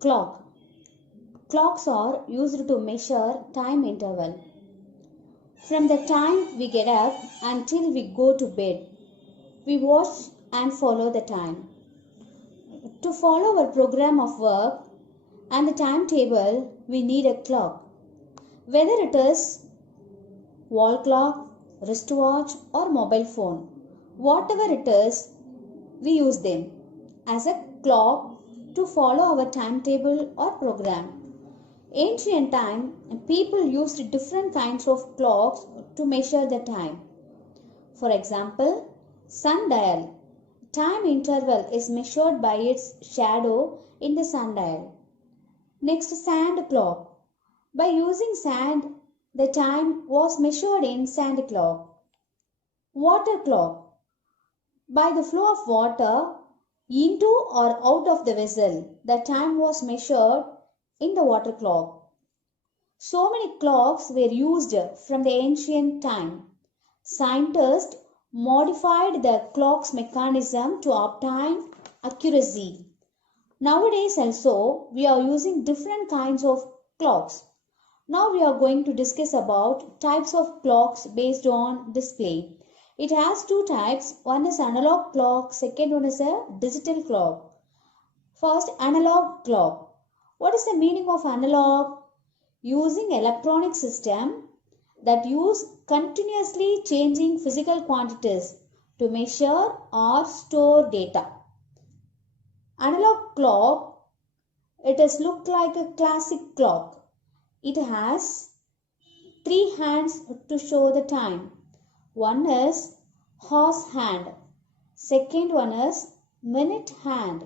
Clock. Clocks are used to measure time interval. From the time we get up until we go to bed, we watch and follow the time. To follow our program of work and the timetable, we need a clock. Whether it is wall clock, wristwatch, or mobile phone, whatever it is, we use them as a clock to follow our timetable or program. Ancient time, people used different kinds of clocks to measure the time. For example, sundial. Time interval is measured by its shadow in the sundial. Next, sand clock. By using sand, the time was measured in sand clock. Water clock. By the flow of water into or out of the vessel, the time was measured in the water clock. So many clocks were used from the ancient time. Scientists modified the clock's mechanism to obtain accuracy. Nowadays also we are using different kinds of clocks. Now we are going to discuss about types of clocks based on display. It has two types. One is analog clock, second one is a digital clock. First, analog clock. What is the meaning of analog? Using electronic system that use continuously changing physical quantities to measure or store data. Analog clock, it is look like a classic clock. It has three hands to show the time. One is horse hand, second one is minute hand,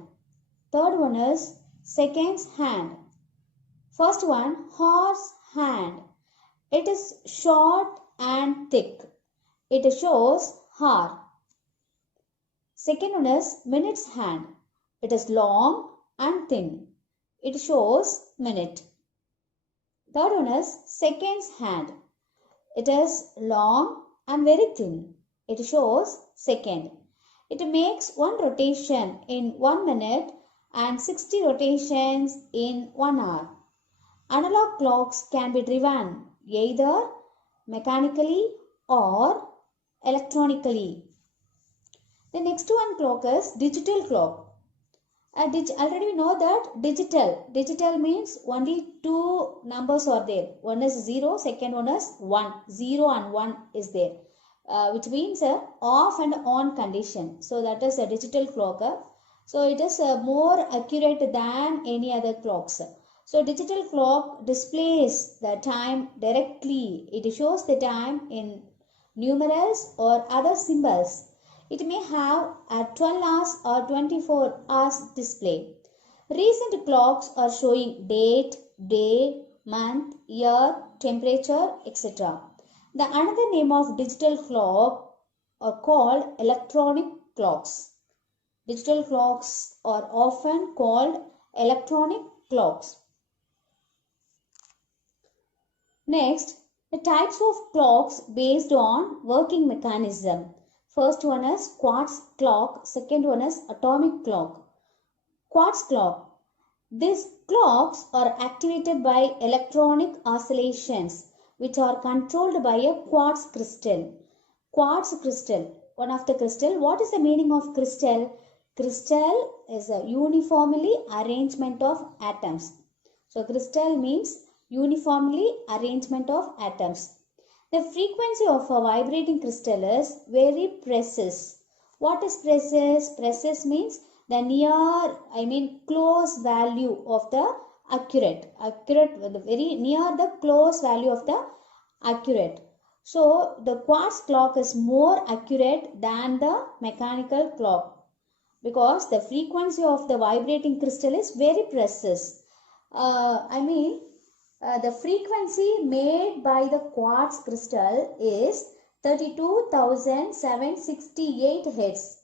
third one is seconds hand. First one, horse hand. It is short and thick. It shows hour. Second one is minutes hand. It is long and thin. It shows minute. Third one is seconds hand. It is long and very thin. It shows second. It makes one rotation in 1 minute and 60 rotations in 1 hour. Analog clocks can be driven either mechanically or electronically. The next one clock is digital clock. Already we know that digital means only two numbers are there. One is 0, second one is 1. 0 and 1 is there, which means off and on condition. So that is a digital clock. So it is more accurate than any other clocks. So digital clock displays the time directly. It shows the time in numerals or other symbols. It may have a 12 hours or 24 hours display. Recent clocks are showing date, day, month, year, temperature, etc. The another name of digital clock are called electronic clocks. Digital clocks are often called electronic clocks. Next, the types of clocks based on working mechanism. First one is quartz clock, second one is atomic clock. Quartz clock. These clocks are activated by electronic oscillations which are controlled by a quartz crystal. Quartz crystal, one of the crystal. What is the meaning of crystal? Crystal is a uniformly arrangement of atoms. So crystal means uniformly arrangement of atoms. The frequency of a vibrating crystal is very precise. What is precise? Precise means the close value of the accurate, very near the close value of the accurate. So the quartz clock is more accurate than the mechanical clock because the frequency of the vibrating crystal is very precise. The frequency made by the quartz crystal is 32,768 Hz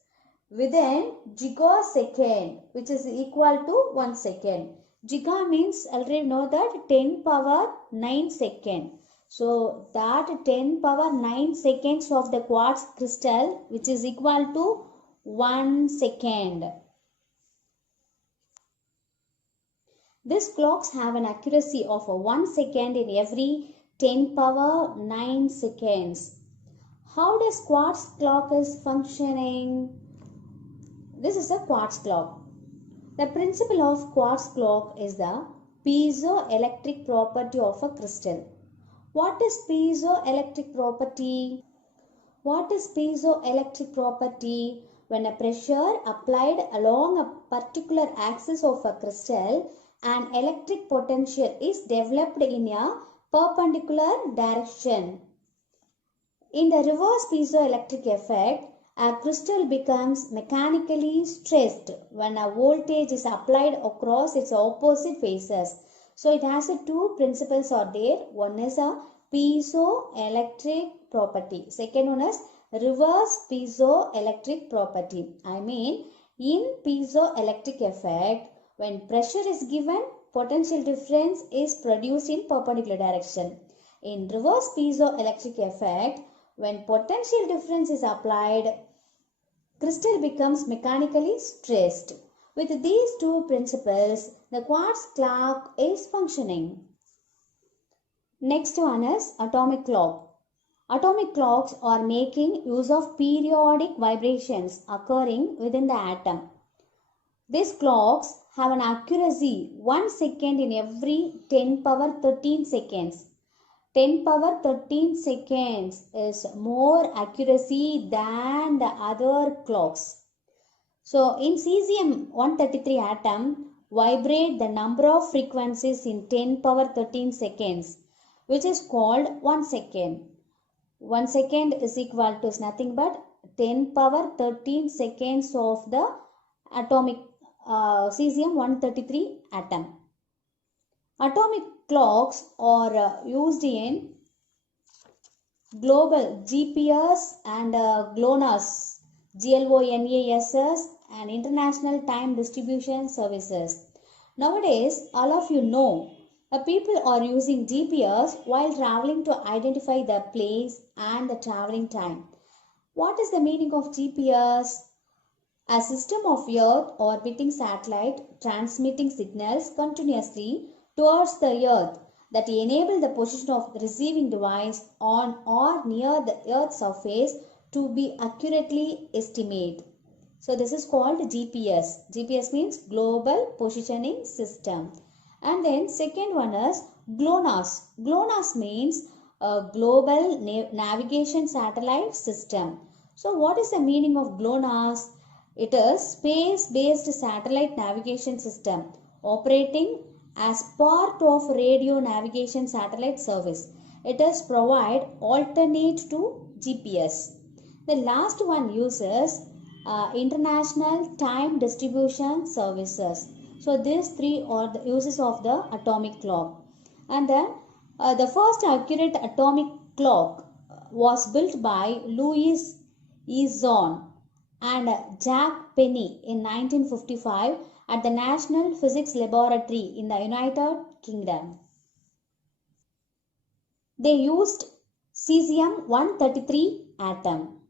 within gigasecond, which is equal to 1 second. Giga means already know that 10 power 9 second. So that 10 power 9 seconds of the quartz crystal, which is equal to 1 second. These clocks have an accuracy of 1 second in every 10 power 9 seconds. How does quartz clock is functioning? This is a quartz clock. The principle of quartz clock is the piezoelectric property of a crystal. What is piezoelectric property? What is piezoelectric property? When a pressure applied along a particular axis of a crystal, an electric potential is developed in a perpendicular direction. In the reverse piezoelectric effect, a crystal becomes mechanically stressed when a voltage is applied across its opposite faces. So it has two principles are there. One is a piezoelectric property. Second one is reverse piezoelectric property. I mean, in piezoelectric effect, when pressure is given, potential difference is produced in perpendicular direction. In reverse piezoelectric effect, when potential difference is applied, crystal becomes mechanically stressed. With these two principles, the quartz clock is functioning. Next one is atomic clock. Atomic clocks are making use of periodic vibrations occurring within the atom. These clocks have an accuracy 1 second in every 10 power 13 seconds. 10 power 13 seconds is more accuracy than the other clocks. So in cesium-133 atom, vibrate the number of frequencies in 10 power 13 seconds, which is called 1 second. 1 second is equal to nothing but 10 power 13 seconds of the atomic cesium-133 atom. Atomic clocks are used in global GPS and GLONASS, GLONASS and International Time Distribution Services. Nowadays, all of you know, people are using GPS while traveling to identify the place and the traveling time. What is the meaning of GPS? A system of Earth orbiting satellite transmitting signals continuously towards the Earth that enable the position of the receiving device on or near the Earth's surface to be accurately estimated. So this is called GPS. GPS means Global Positioning System. And then second one is GLONASS. GLONASS means Global Navigation Satellite System. So what is the meaning of GLONASS? It is space-based satellite navigation system operating as part of radio navigation satellite service. It is provide alternate to GPS. The last one uses International Time Distribution Services. So these three are the uses of the atomic clock. And then the first accurate atomic clock was built by Louis Eason and Jack Penny in 1955 at the National Physics Laboratory in the United Kingdom. They used cesium-133 atom.